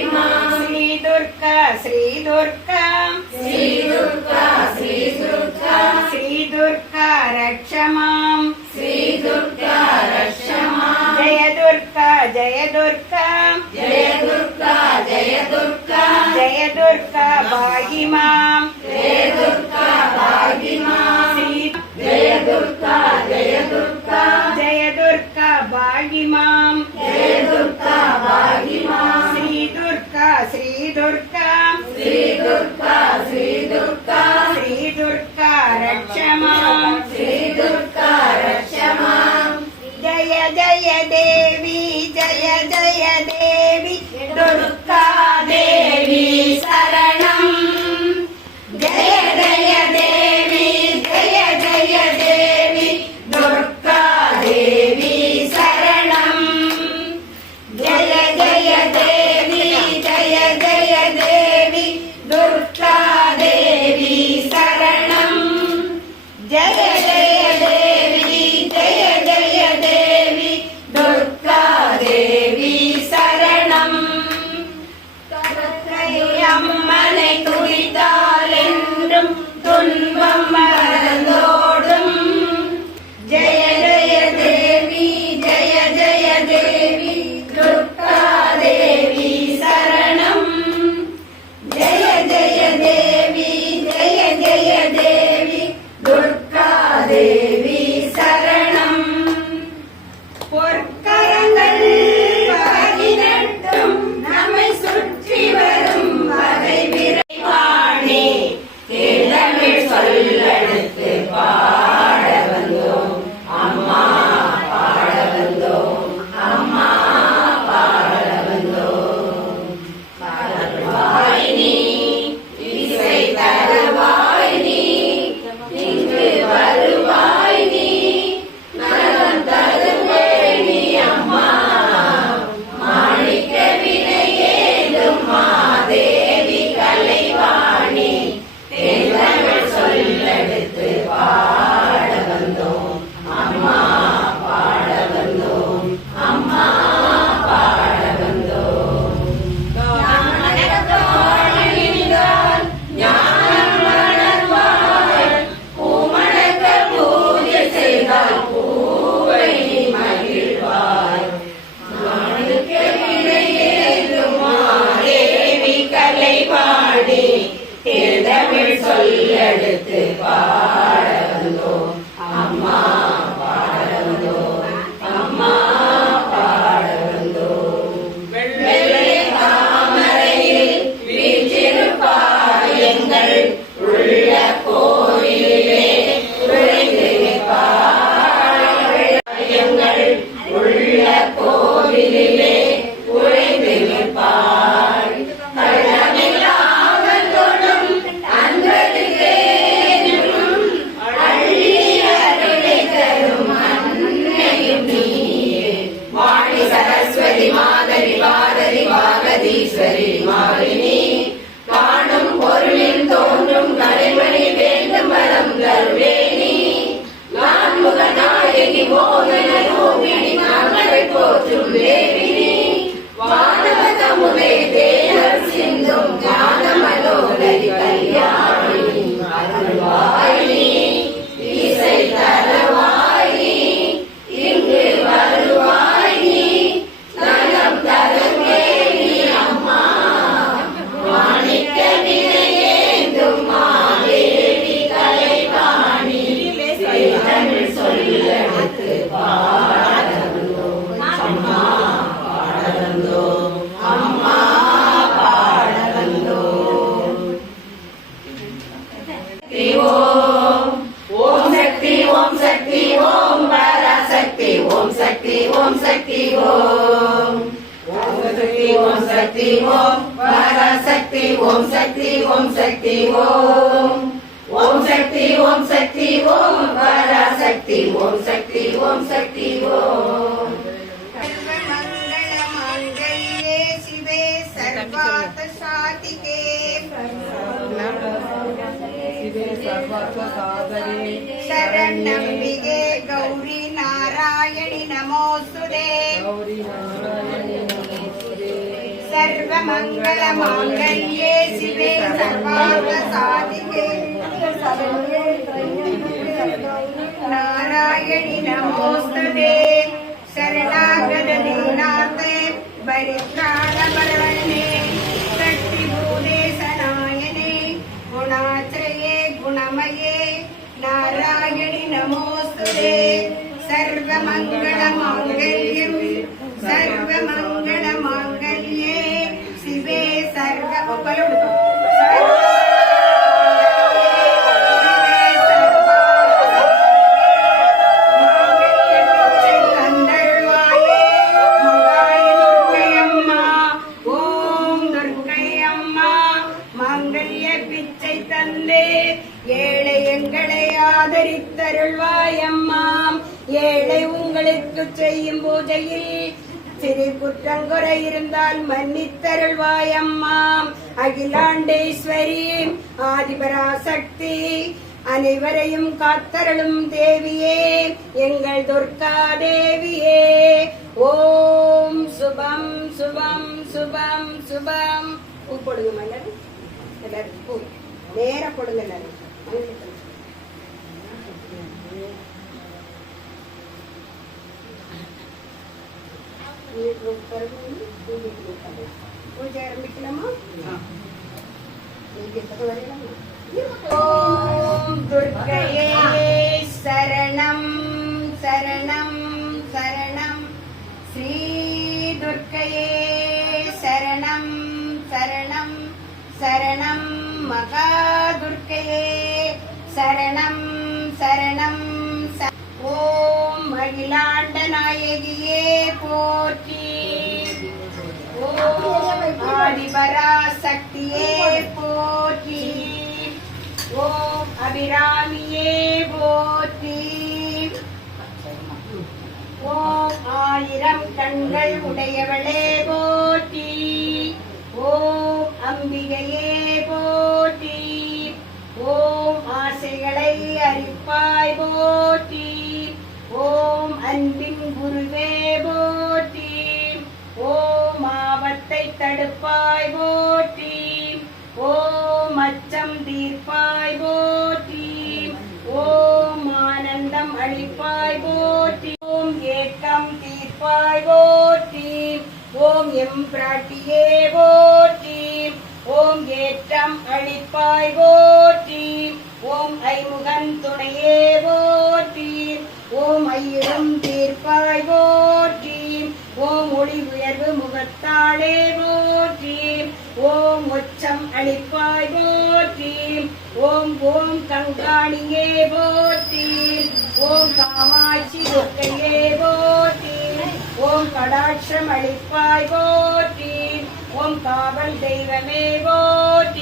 इमामि दुर्गा श्रीदुर्गा श्रीदुर्गा। श्रीदुर्गा श्रीदुर्गा रक्ष जय दुर्गा जय दुर्गा। जय दुर्गा जय दुर्गा। जय दुर्गा भागि रक्षमां श्री दुर्गा रक्षमां जय जय देवी जय जय देवी दुर्गा देवी शरणं जय जय देवी जय जय देवी दुर्गा देवी Friday. சக்தி ஓம் சக்தி ஓம். ஓம் சக்தி ஓம் சக்தி ஓம். பராசக்தி ஓம் சக்தி ஓம் சக்தி ஓம். மங்களமாங்கல்யே சிவே சர்வார்த்த சாதிகே சரண்யம் விகே கௌரி நாராயணி நமோஸ்துதே கௌரி நாராயணி மங்கள மாங்கல்யே சிவே சர்வாங்க சாதிகே நாராயணி நமோஸ்தே சரணாகத தீனாத்தே பரித்ராண பரவணே சக்தி பூதேசநாயனே குணாச்சரே குணமயே நாராயணி நமோஸ்தே சர்வமங்கள மாங்கல்யம் ஆதரித்தருள்வாயம்மாம் ஏழை உங்களுக்கு செய்யும் பூஜையில் சிறு குற்றங்குறை இருந்தால் மன்னித்தருள்வாயம்மாம். அகிலாண்டேஸ்வரி ஆதிபராசக்தி அனைவரையும் காத்தருளும் தேவியே எங்கள் துர்கா தேவியே. ஓம் சுபம் சுபம் சுபம் சுபம். பூ போடுங்க மன்னர். எல்லாரும் பூ. நேரா போடுங்க எல்லாரும். மன்னர் பூஜை ஆரம்பிக்கலாமா நீங்க இப்ப வரலாமா ஓம் துர்க்கையே சரணம் சரணம் சரணம் ஸ்ரீ துர்க்கையே சரணம் சரணம் சரணம் மகா துர்க்கையே சரணம் சரணம் ச- ஓம் அகிலாண்ட நாயகியே போற்றி கண்கள் உடையவளே போற்றி. ஓம் அம்பிகையே போற்றி. ஓம் ஆசைகளை அரிப்பாய் போற்றி. ஓம் அன்பின் குருவே போற்றி. ஓம் ஆபத்தை தடுப்பாய் போற்றி. ஓம் அச்சம் தீர்ப்பாய் போற்றி. ஓம் ஆனந்தம் அளிப்பாய் போ ஓம் பிராட்டியே போற்றி. ஓம் ஏற்றம் அழிப்பாய் போற்றி. ஓம் ஐமுகன் துணையே போற்றி கடாட்சம் அளிப்பாய் போற்றி. உம் காவல் தெய்வமே போற்றி.